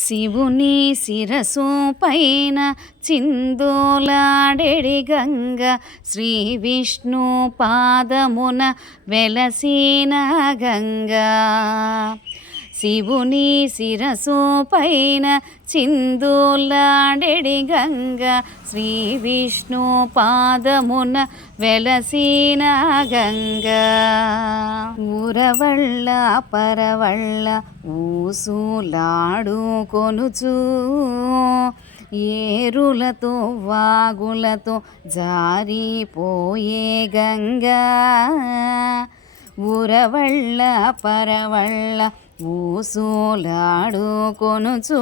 శివుని శిరసు పైన చిందులాడెడి గంగ శ్రీ విష్ణు పాదమున వెలసిన గంగా. శివుని శిరసు పైన చిందులాడెడి గంగ శ్రీ విష్ణు పాదమున వెలసిన గంగా. ఊరవళ్ళ పరవళ్ళ ఊసులాడు కొనుచు ఏరులతో వాగులతో జారిపోయే గంగా. ఊరవళ్ళ పరవళ్ళ ఊసులాడు కొనుచు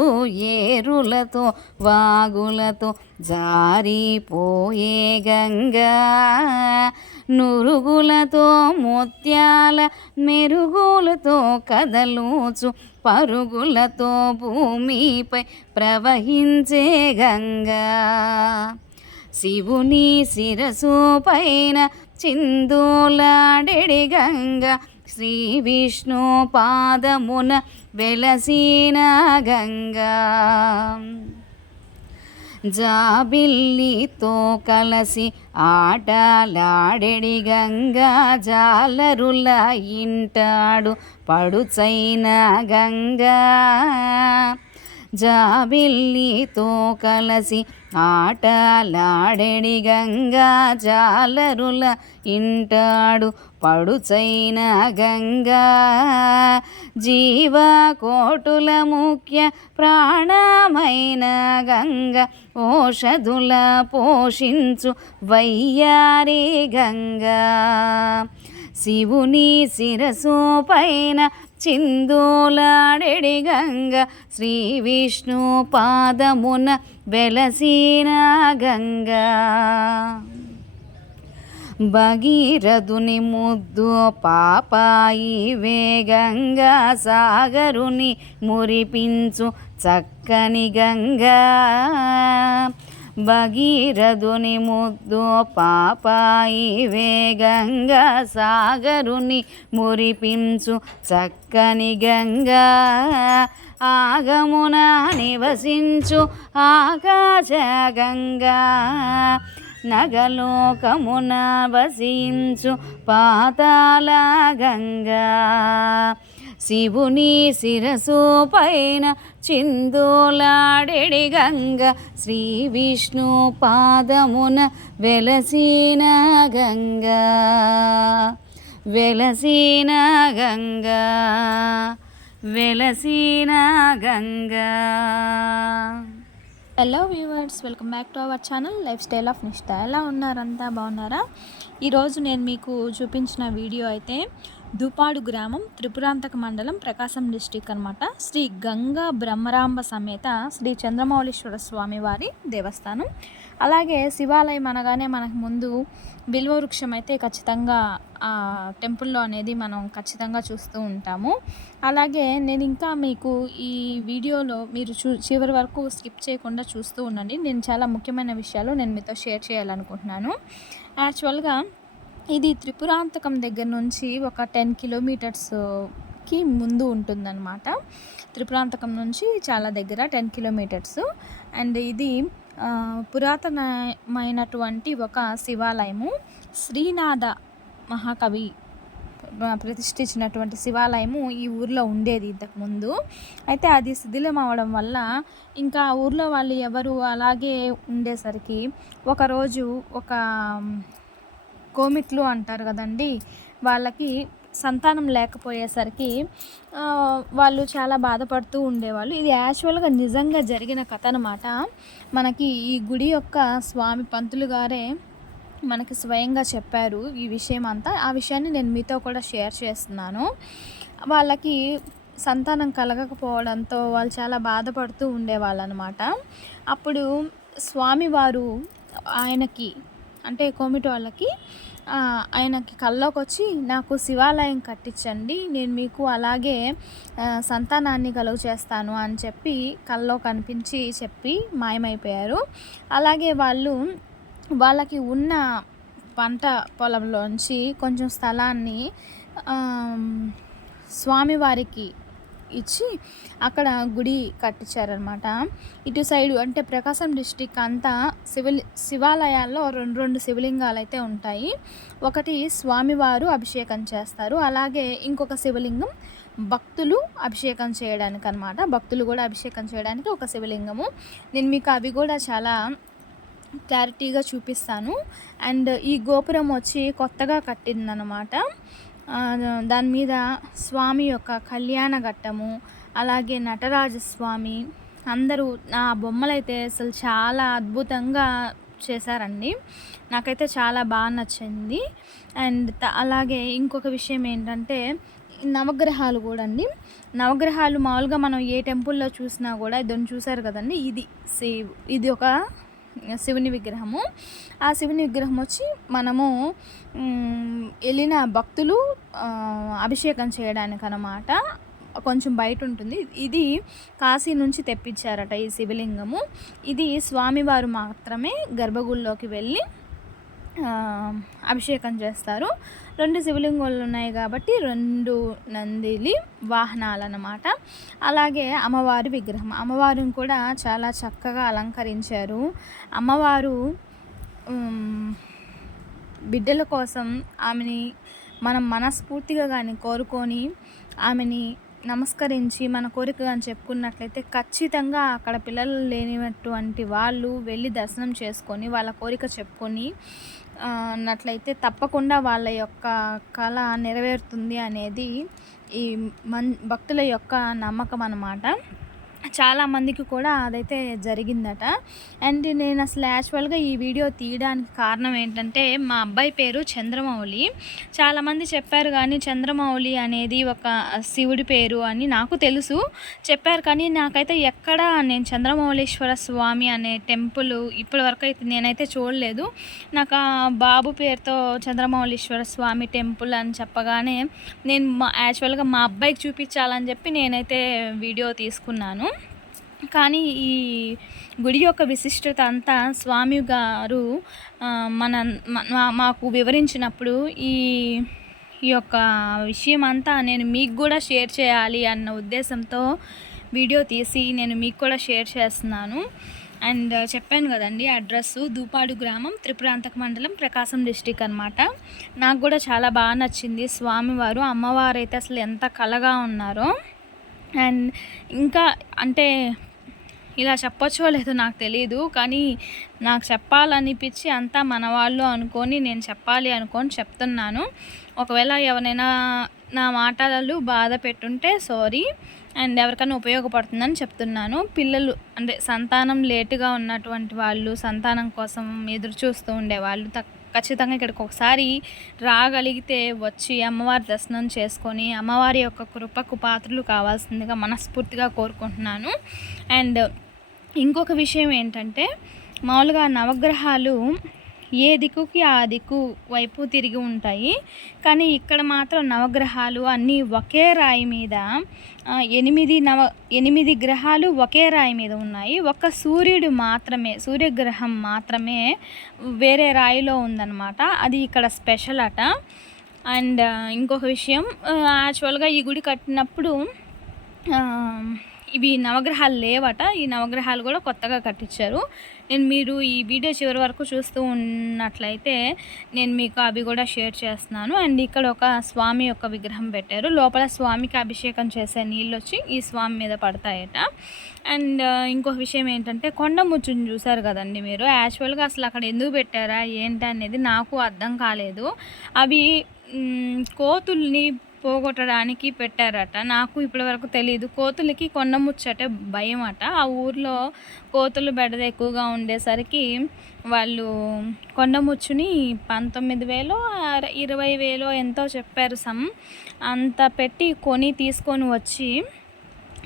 ఏరులతో వాగులతో జారిపోయే గంగా. నురుగులతో ముత్యాల మెరుగులతో కదలుచు పరుగులతో భూమిపై ప్రవహించే గంగా. శివుని శిరసు పైన చిందులాడెడి గంగా శ్రీ విష్ణు పాదమున వెలసిన గంగా. జాబిల్లితో కలసి ఆటలాడెడి గంగా జాలరుల ఇంటాడు పడుచైన గంగా. జాబిల్లితో కలసి ఆటలాడెడి గంగా జాలరుల ఇంటాడు పడుచైన గంగా. జీవకోటుల ముఖ్య ప్రాణమైన గంగా ఓషధుల పోషించు వయ్యారి గంగా. శివుని శిరసు పైన చిందులాడెడి గంగా శ్రీ విష్ణు పాదమున వెలసిన గంగా. భగీరథుని ముద్దు పాపాయి వేగంగా సాగరుని మురిపించు చక్కని గంగా. భగీరథుని ముద్దు పాపాయి వేగంగా సాగరుని మురిపించు చక్కని గంగా. ఆగమున నివసించు ఆకాశ గంగా నగలోకమున వసించు పాతాళ గంగా. శివుని శిరసు పైన చిందులాడెడి గంగా శ్రీ విష్ణు పాదమున వెలసిన గంగా. వెలసిన గంగా వెలసిన Ganga. Hello viewers, welcome back to our channel life style of నిష్ఠ. ఎలా ఉన్నారంతా, బాగున్నారా? ఈరోజు నేను మీకు చూపించిన వీడియో అయితే దుపాడు గ్రామం, త్రిపురాంతక మండలం, ప్రకాశం డిస్టిక్ అనమాట. శ్రీ గంగా బ్రహ్మరాంబ సమేత శ్రీ చంద్రమౌళీశ్వర స్వామి వారి దేవస్థానం. అలాగే శివాలయం అనగానే మనకు ముందు బిల్వ వృక్షం అయితే ఖచ్చితంగా ఆ టెంపుల్లో అనేది మనం ఖచ్చితంగా చూస్తూ ఉంటాము. అలాగే నేను ఇంకా మీకు ఈ వీడియోలో మీరు చివరి వరకు స్కిప్ చేయకుండా చూస్తూ ఉండండి. నేను చాలా ముఖ్యమైన విషయాలు నేను మీతో షేర్ చేయాలనుకుంటున్నాను. యాక్చువల్గా ఇది త్రిపురాంతకం దగ్గర నుంచి ఒక 10 కిలోమీటర్స్కి ముందు ఉంటుందన్నమాట. త్రిపురాంతకం నుంచి చాలా దగ్గర 10 కిలోమీటర్స్. అండ్ ఇది పురాతనమైనటువంటి ఒక శివాలయము. శ్రీనాథ మహాకవి ప్రతిష్ఠించినటువంటి శివాలయము ఈ ఊర్లో ఉండేది ఇంతకుముందు. అయితే అది శిథిలం అవడం వల్ల ఇంకా ఊర్లో వాళ్ళు ఎవరు అలాగే ఉండేసరికి ఒకరోజు ఒక కోమిట్లు అంటారు కదండి, వాళ్ళకి సంతానం లేకపోయేసరికి వాళ్ళు చాలా బాధపడుతూ ఉండేవాళ్ళు. ఇది యాక్చువల్గా నిజంగా జరిగిన కథ అన్నమాట. మనకి ఈ గుడి యొక్క స్వామి పంతులు గారే మనకి స్వయంగా చెప్పారు ఈ విషయం అంతా. ఆ విషయాన్ని నేను మీతో కూడా షేర్ చేస్తున్నాను. వాళ్ళకి సంతానం కలగకపోవడంతో వాళ్ళు చాలా బాధపడుతూ ఉండేవాళ్ళు అనమాట. అప్పుడు స్వామివారు ఆయనకి, అంటే కోమిటి వాళ్ళకి, ఆయనకి కల్లోకి వచ్చి నాకు శివాలయం కట్టించండి, నేను మీకు అలాగే సంతానాన్ని కలుగు చేస్తాను అని చెప్పి కల్లో కనిపించి చెప్పి మాయమైపోయారు. అలాగే వాళ్ళకి ఉన్న పంట పొలంలోంచి కొంచెం స్థలాన్ని స్వామివారికి ఇచ్చి అక్కడ గుడి కట్టించారనమాట. ఇటు సైడు అంటే ప్రకాశం డిస్టిక్ అంతా శివాలయాల్లో రెండు శివలింగాలు అయితే ఉంటాయి. ఒకటి స్వామివారు అభిషేకం చేస్తారు, అలాగే ఇంకొక శివలింగం భక్తులు అభిషేకం చేయడానికి అనమాట. భక్తులు కూడా అభిషేకం చేయడానికి ఒక శివలింగము. నేను మీకు అవి కూడా చాలా క్లారిటీగా చూపిస్తాను. అండ్ ఈ గోపురం వచ్చి కొత్తగా కట్టిందనమాట. దాని మీద స్వామి యొక్క కళ్యాణ ఘట్టము, అలాగే నటరాజస్వామి అందరూ ఆ బొమ్మలైతే అసలు చాలా అద్భుతంగా చేశారండి. నాకైతే చాలా బాగా నచ్చింది. అండ్ అలాగే ఇంకొక విషయం ఏంటంటే నవగ్రహాలు కూడా అండి. నవగ్రహాలు మామూలుగా మనం ఏ టెంపుల్లో చూసినా కూడా ఇదని చూసారు కదండి, ఇది ఒక శివుని విగ్రహము. ఆ శివుని విగ్రహం వచ్చి మనము వెళ్ళిన భక్తులు అభిషేకం చేయడానికి అన్నమాట. కొంచెం బయట ఉంటుంది. ఇది కాశీ నుంచి తెప్పించారట ఈ శివలింగము. ఇది స్వామివారు మాత్రమే గర్భగుడిలోకి వెళ్ళి అభిషేకం చేస్తారు. 2 శివలింగాలు ఉన్నాయి కాబట్టి 2 నందిలి వాహనాలు అన్నమాట. అలాగే అమ్మవారి విగ్రహం, అమ్మవారిని కూడా చాలా చక్కగా అలంకరించారు. అమ్మవారు బిడ్డల కోసం ఆమెని మనం మనస్ఫూర్తిగా కానీ కోరుకొని ఆమెని నమస్కరించి మన కోరిక కానీ చెప్పుకున్నట్లయితే ఖచ్చితంగా అక్కడ పిల్లలు లేనిటువంటి వాళ్ళు వెళ్ళి దర్శనం చేసుకొని వాళ్ళ కోరిక చెప్పుకొని అన్నట్లయితే తప్పకుండా వాళ్ళ యొక్క కళ నెరవేరుతుంది అనేది ఈ భక్తుల యొక్క నమ్మకం అన్నమాట. చాలామందికి కూడా అదైతే జరిగిందట. అండ్ నేను అసలు యాక్చువల్గా ఈ వీడియో తీయడానికి కారణం ఏంటంటే మా అబ్బాయి పేరు చంద్రమౌళి. చాలామంది చెప్పారు కానీ చంద్రమౌళి అనేది ఒక శివుడి పేరు అని నాకు తెలుసు చెప్పారు, కానీ నాకైతే ఎక్కడ నేను చంద్రమౌళీశ్వర స్వామి అనే టెంపుల్ ఇప్పటి వరకు అయితే నేనైతే చూడలేదు. నాకు ఆ బాబు పేరుతో చంద్రమౌళీశ్వర స్వామి టెంపుల్ అని చెప్పగానే నేను యాక్చువల్గా మా అబ్బాయికి చూపించాలని చెప్పి నేనైతే వీడియో తీసుకున్నాను. కానీ ఈ గుడి యొక్క విశిష్టత అంతా స్వామి గారు మాకు వివరించినప్పుడు ఈ యొక్క విషయం అంతా నేను మీకు కూడా షేర్ చేయాలి అన్న ఉద్దేశంతో వీడియో తీసి నేను మీకు కూడా షేర్ చేస్తున్నాను. అండ్ చెప్పాను కదండి అడ్రస్సు దూపాడు గ్రామం, త్రిపురాంతక మండలం, ప్రకాశం డిస్టిక్ అనమాట. నాకు కూడా చాలా బాగా నచ్చింది. స్వామివారు అమ్మవారు అయితే అసలు ఎంత కళగా ఉన్నారో. అండ్ ఇంకా అంటే ఇలా చెప్పొచ్చో లేదో నాకు తెలియదు, కానీ నాకు చెప్పాలనిపించి అంతా మన వాళ్ళు అనుకొని నేను చెప్పాలి అనుకొని చెప్తున్నాను. ఒకవేళ ఎవరైనా నా మాటలు బాధ పెట్టుంటే సారీ. అండ్ ఎవరికైనా ఉపయోగపడుతుందని చెప్తున్నాను. పిల్లలు అంటే సంతానం లేటుగా ఉన్నటువంటి వాళ్ళు, సంతానం కోసం ఎదురు చూస్తూ ఉండేవాళ్ళు ఖచ్చితంగా ఇక్కడికి ఒకసారి రాగలిగితే వచ్చి అమ్మవారి దర్శనం చేసుకొని అమ్మవారి యొక్క కృపకు పాత్రలు కావాల్సిందిగా మనస్ఫూర్తిగా కోరుకుంటున్నాను. అండ్ ఇంకొక విషయం ఏంటంటే మామూలుగా నవగ్రహాలు ఏ దిక్కుకి ఆ దిక్కు వైపు తిరిగి ఉంటాయి, కానీ ఇక్కడ మాత్రం నవగ్రహాలు అన్నీ ఒకే రాయి మీద 8 గ్రహాలు ఒకే రాయి మీద ఉన్నాయి. ఒక్క సూర్యగ్రహం మాత్రమే వేరే రాయిలో ఉందన్నమాట. అది ఇక్కడ స్పెషల్ అట. అండ్ ఇంకొక విషయం, యాక్చువల్గా ఈ గుడి కట్టినప్పుడు ఇవి నవగ్రహాలు లేవట. ఈ నవగ్రహాలు కూడా కొత్తగా కట్టించారు. మీరు ఈ వీడియో చివరి వరకు చూస్తూ ఉన్నట్లయితే నేను మీకు అవి కూడా షేర్ చేస్తున్నాను. అండ్ ఇక్కడ ఒక స్వామి యొక్క విగ్రహం పెట్టారు. లోపల స్వామికి అభిషేకం చేసే నీళ్ళు వచ్చి ఈ స్వామి మీద పడతాయట. అండ్ ఇంకొక విషయం ఏంటంటే కొండ ముచ్చుని చూసారు కదండి మీరు. యాక్చువల్గా అసలు అక్కడ ఎందుకు పెట్టారా ఏంటి అనేది నాకు అర్థం కాలేదు. అవి కోతుల్ని పోగొట్టడానికి పెట్టారట. నాకు ఇప్పటివరకు తెలియదు. కోతులకి కొండ ముచ్చటే భయం అట. ఆ ఊర్లో కోతులు బెడద ఎక్కువగా ఉండేసరికి వాళ్ళు కొండ ముచ్చుని 19,000 20,000 ఎంతో చెప్పారు. అంత పెట్టి తీసుకొని వచ్చి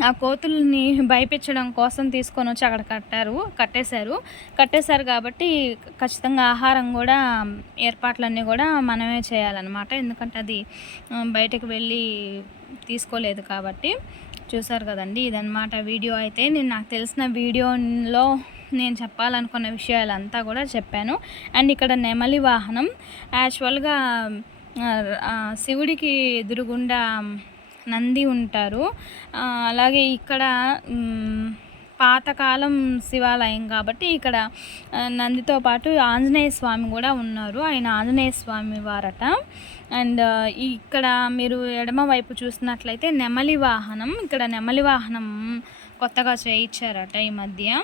ఆ కోతుల్ని భయపించడం కోసం తీసుకొని వచ్చి అక్కడ కట్టేశారు కాబట్టి ఖచ్చితంగా ఆహారం కూడా ఏర్పాట్లన్నీ కూడా మనమే చేయాలన్నమాట. ఎందుకంటే అది బయటకు వెళ్ళి తీసుకోలేదు కాబట్టి. చూసారు కదండి, ఇదన్నమాట వీడియో. అయితే నాకు తెలిసిన వీడియోలో నేను చెప్పాలనుకున్న విషయాలంతా కూడా చెప్పాను. అండ్ ఇక్కడ నెమలి వాహనం యాక్చువల్గా శివుడికి ఎదురుగుండా నంది ఉంటారు. అలాగే ఇక్కడ పాతకాలం శివాలయం కాబట్టి ఇక్కడ నందితో పాటు ఆంజనేయ స్వామి కూడా ఉన్నారు. ఆయన ఆంజనేయ స్వామి వారట. అండ్ ఇక్కడ మీరు ఎడమ వైపు చూసినట్లయితే నెమలి వాహనం, ఇక్కడ నెమలి వాహనం కొత్తగా చేయించారట ఈ మధ్య.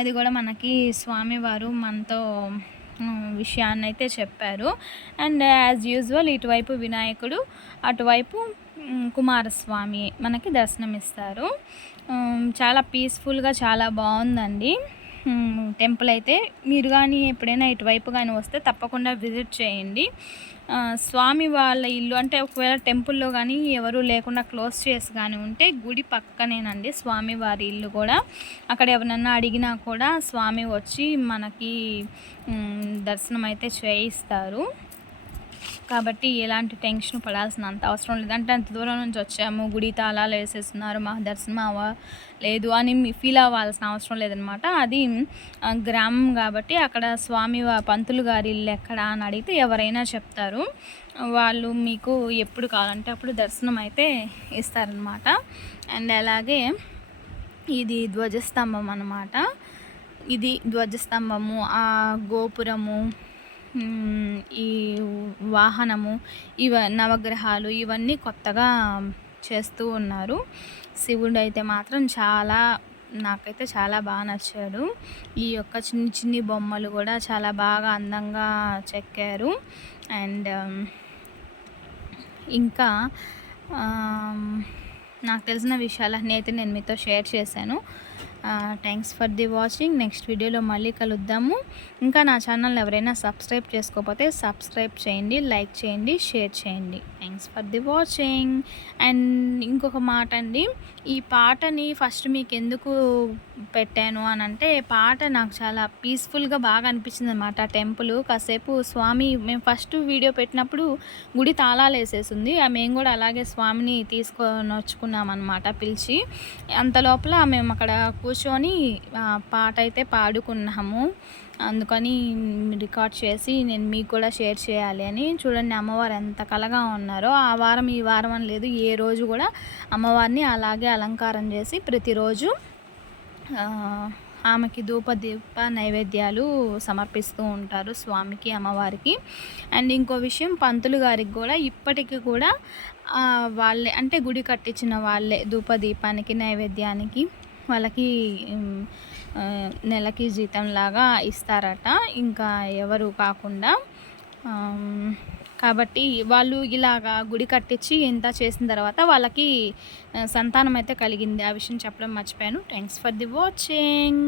అది కూడా మనకి స్వామివారు మనతో విషయాన్ని అయితే చెప్పారు. అండ్ యాజ్ యూజువల్ ఇటువైపు వినాయకుడు, అటువైపు కుమారస్వామి మనకి దర్శనమిస్తారు. చాలా పీస్ఫుల్గా చాలా బాగుందండి టెంపుల్ అయితే. మీరు కానీ ఎప్పుడైనా ఇటువైపు కానీ వస్తే తప్పకుండా విజిట్ చేయండి. స్వామి వాళ్ళ ఇల్లు అంటే ఒకవేళ టెంపుల్లో కానీ ఎవరు లేకుండా క్లోజ్ చేసి కానీ ఉంటే గుడి పక్కనేనండి స్వామి వారి ఇల్లు కూడా. అక్కడ ఎవరన్నా అడిగినా కూడా స్వామి వచ్చి మనకి దర్శనం అయితే చేయిస్తారు. కాబట్టి ఎలాంటి టెన్షన్ పడాల్సిన అంత అవసరం లేదంటే అంత దూరం నుంచి వచ్చాము, గుడి తాళాలు వేసేస్తున్నారు, మా దర్శనం లేదు అని ఫీల్ అవ్వాల్సిన అవసరం లేదనమాట. అది గ్రామం కాబట్టి అక్కడ స్వామి పంతులు గారి ఇల్లు ఎక్కడ అని అడిగితే ఎవరైనా చెప్తారు. వాళ్ళు మీకు ఎప్పుడు కావాలంటే అప్పుడు దర్శనం అయితే ఇస్తారనమాట. అండ్ అలాగే ఇది ధ్వజస్తంభం అన్నమాట. ఇది ధ్వజస్తంభము, ఆ గోపురము, ఈ వాహనము, నవగ్రహాలు ఇవన్నీ కొత్తగా చేస్తూ ఉన్నారు. శివుడు అయితే మాత్రం నాకైతే చాలా బాగా నచ్చాడు. ఈ యొక్క చిన్ని బొమ్మలు కూడా చాలా బాగా అందంగా చెక్కారు. అండ్ ఇంకా నాకు తెలిసిన విషయాలన్నీ అయితే నేను మీతో షేర్ చేశాను. Thanks for the watching. Next వీడియోలో మళ్ళీ కలుద్దాము. ఇంకా నా ఛానల్ ఎవరైనా సబ్స్క్రైబ్ చేసుకోకపోతే సబ్స్క్రైబ్ చేయండి, లైక్ చేయండి, షేర్ చేయండి. Thanks for the watching. And ఇంకొక మాట అండి, ఈ పాటని ఫస్ట్ మీకు ఎందుకు పెట్టాను అని అంటే, పాట నాకు చాలా పీస్ఫుల్గా బాగా అనిపించింది అనమాట. టెంపుల్ కాసేపు మేము ఫస్ట్ వీడియో పెట్టినప్పుడు గుడి తాళాలు వేసేసింది. మేము కూడా అలాగే స్వామిని తీసుకొని వచ్చుకున్నాం అనమాట పిలిచి. అంత లోపల మేము అక్కడ కూర్చొని పాట అయితే పాడుకున్నాము. అందుకని రికార్డ్ చేసి నేను మీకు కూడా షేర్ చేయాలి అని. చూడండి అమ్మవారు ఎంత కళగా ఉన్నారో. ఆ వారం ఈ వారం అని లేదు, ఏ రోజు కూడా అమ్మవారిని అలాగే అలంకారం చేసి ప్రతిరోజు ఆమెకి దీప నైవేద్యాలు సమర్పిస్తూ ఉంటారు స్వామికి, అమ్మవారికి. అండ్ ఇంకో విషయం, పంతులు గారికి కూడా ఇప్పటికీ కూడా వాళ్ళే అంటే గుడి కట్టించిన వాళ్ళే దీపానికి నైవేద్యానికి వాళ్ళకి నెలకి జీతంలాగా ఇస్తారట, ఇంకా ఎవరు కాకుండా. కాబట్టి వాళ్ళు ఇలాగా గుడి కట్టించి ఇంత చేసిన తర్వాత వాళ్ళకి సంతానం అయితే కలిగింది. ఆ విషయం చెప్పడం మర్చిపోయాను. Thanks for the watching.